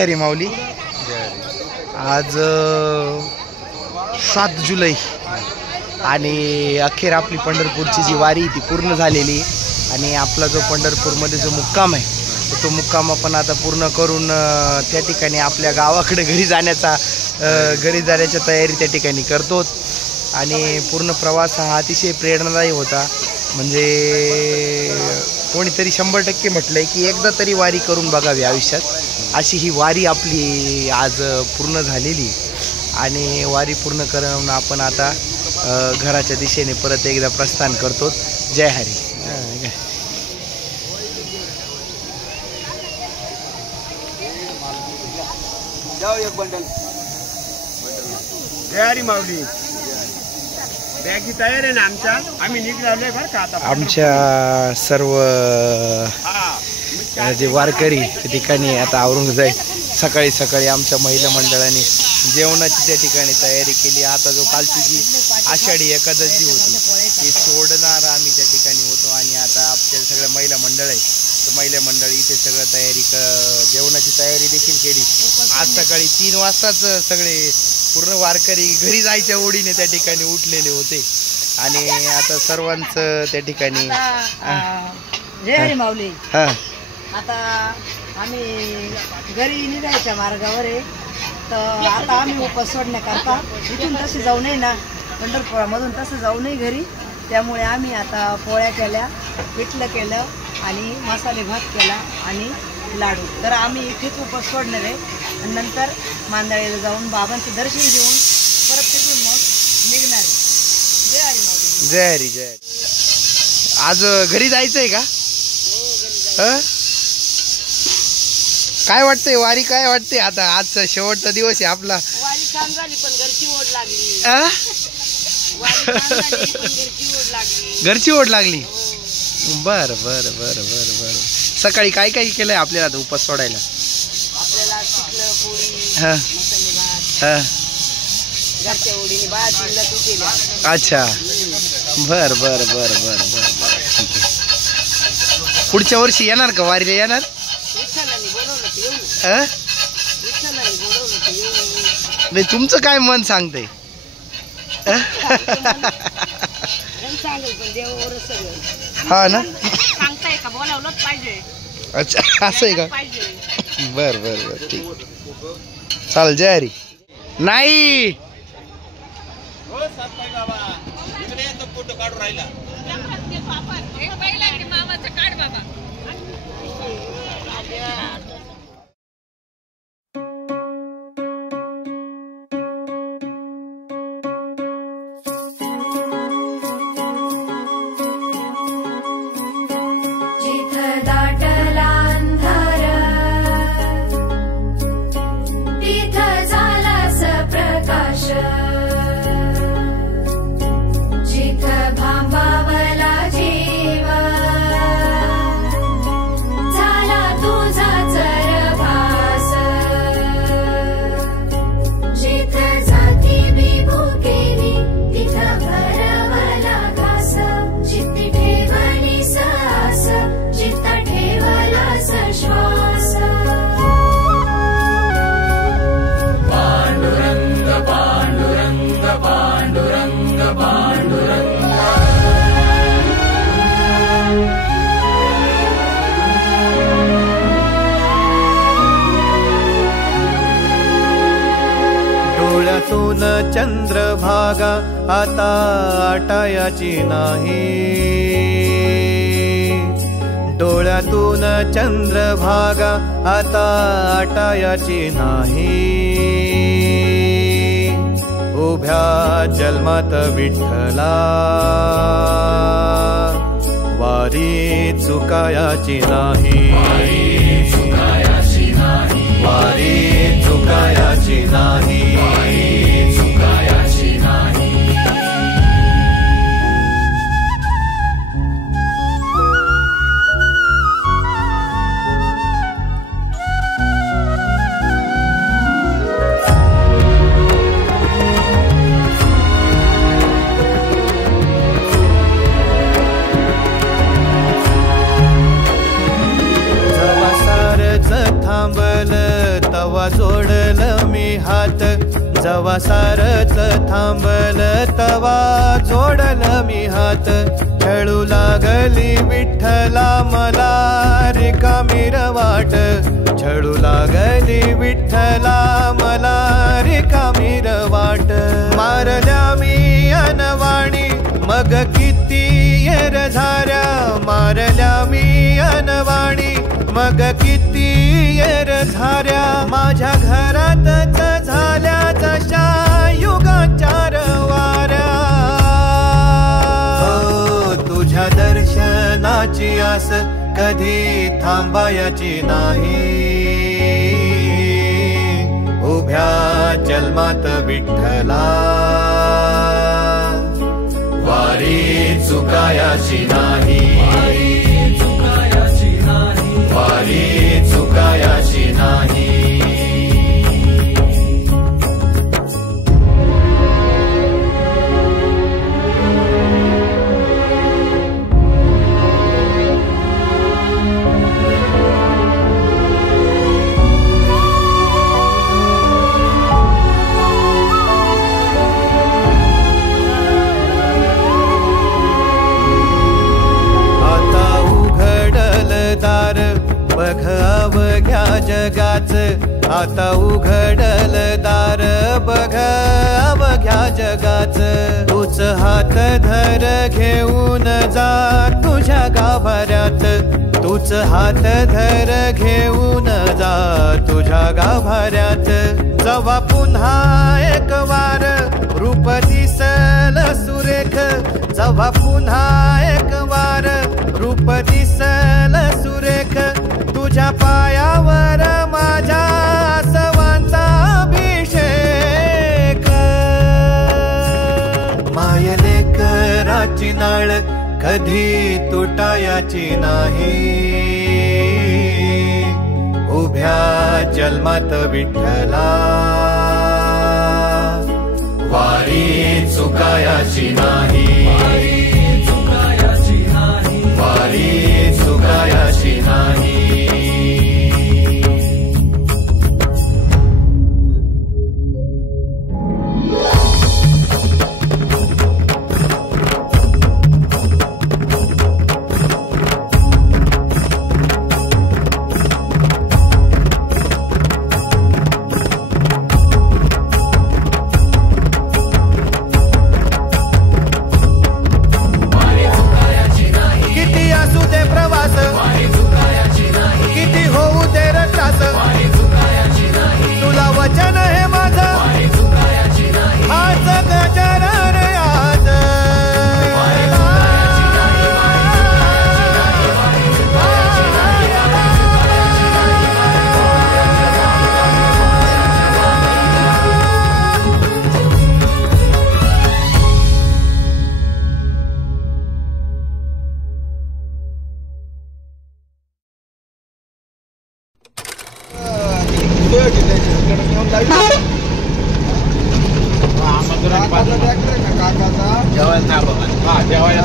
हरी माऊली. आज 7 जुलै आणि अखेर आपली पंढरपूरची जी वारी ती पूर्ण झालेली आणि आपला जो पंढरपूरमध्ये जो मुक्काम आहे तो मुक्काम आपण आता पूर्ण करून त्या ठिकाणी आपल्या गावाकडे घरी जाण्याच्या तयारी त्या ठिकाणी करतो. आणि पूर्ण प्रवास हा अतिशय प्रेरणादायी होता. म्हणजे कोणीतरी 100% म्हटलंय की एकदा तरी वारी करून बघावी आयुष्यात, अशी ही वारी आपली आज पूर्ण झालेली. आणि वारी पूर्ण करून आपण आता घराच्या दिशेने परत एकदा प्रस्थान करतो. जय हरी. जय हरी माऊली. बॅगी तयार आहे ना आमच्या, आम्ही निघालोय बरं का आता. आमच्या सर्व जे वारकरी त्या ठिकाणी आता आवरून जाईल. सकाळी आमच्या महिला मंडळाने जेवणाची त्या ठिकाणी तयारी केली. आता जो कालची जी आषाढी एकादशी होती ती सोडणार आम्ही त्या ठिकाणी होतो. आणि आता आमच्या सगळ्या महिला मंडळ आहे तर महिला मंडळ इथे सगळं जेवणाची तयारी देखील केली. आज सकाळी 3 वाजताच सगळे पूर्ण वारकरी घरी जायच्या ओढीने त्या ठिकाणी उठलेले होते. आणि आता सर्वांचं त्या ठिकाणी जय हरी माऊली. हां, आता आम्ही घरी निघायच्या मार्गावर आहे. तर आता आम्ही उपास सोडण्याकरता इथून तसे जाऊ नये ना, पंढरपुरामधून तसं जाऊ नये घरी. त्यामुळे आम्ही आता पोळ्या केल्या, पिठलं केलं आणि मसाले भात केला आणि लाडू. तर आम्ही इथेच उपास सोडणार आहे आणि नंतर मांदळेला जाऊन बाबांचं दर्शन घेऊन परत तिथून मग निघणार आहे. जय हरी माऊली. जय हरी. जय. आज घरी जायचंय का? काय वाटतंय वारी, काय वाटते आता? आज शेवटचा दिवस आहे आपला. वारी छान झाली पण घरची ओढ लागली. घरची ओढ लागली. बर. सकाळी काय केलंय आपल्याला आता उपास सोडायला? आपल्याला पिठलं, पोळी, मसाले भात, घरच्या ओढीने भाजीला तू केल्या. अच्छा. बर. पुढच्या वर्षी येणार का वारीला? येणार. विठ्ठलाने बोलवलं तर येऊ. विठ्ठलाने बोलवलं तर येऊ. नाही, तुमचं काय मन सांगतंय? सांगेल पण देवावरच सगळं. हा ना, सांगताय का बोलावलंच पाहिजे. अच्छा, असं आहे का? बर ठीक. चाल. जय हरी. नाही फोटो काढून राहिला. चंद्रभागा आता आटायाची नाही. डोळ्यातून चंद्रभागा आता आटायाची नाही. उभ्या जन्मात विठ्ठला वारी चुकायाची नाही. वारी चुकायाची नाही. जवा जोडलं मी हात, जवा सारच थांबल तवा जोडलं मी हात. खेळू लागली विठ्ठला मला रिकामी वाट, छळू लागली विठ्ठला मला रिकामी वाट. मारल्या मी अनवाणी मग किती येर झाऱ्या, मारल्या मी अनवाणी मग किती येर झाऱ्या. माझ्या घरातच झाल्या जशा युगाचार वाऱ्या. तुझ्या दर्शनाची आस कधी थांबायची नाही, उभ्या जन्मात विठ्ठला वारी चुकायाची नाही, वारी चुकायाची नाही. बघ अवघ्या जगाच, आता उघडल दार बघ अवघ्या जगाच. तूच हात धर घेऊन जा तुझ्या गाभाऱ्यात, तूच हात धर घेऊन जा तुझ्या गाभाऱ्यात. जवा पुन्हा एक वार रूप दिसल सुरेख, जवा पुन्हा एक वार रूप दिसल सुरेख. तुझ्या पायावर माझ्या सवांचा अभिषेक. मायलेकराची नाळ कधी तुटायाची नाही, उभ्या जन्मात विठ्ठला वारी चुकायाची नाही, वारी चुकायाची नाही. तुला वचन हे माझं हाच गजर रे आज. जेवायला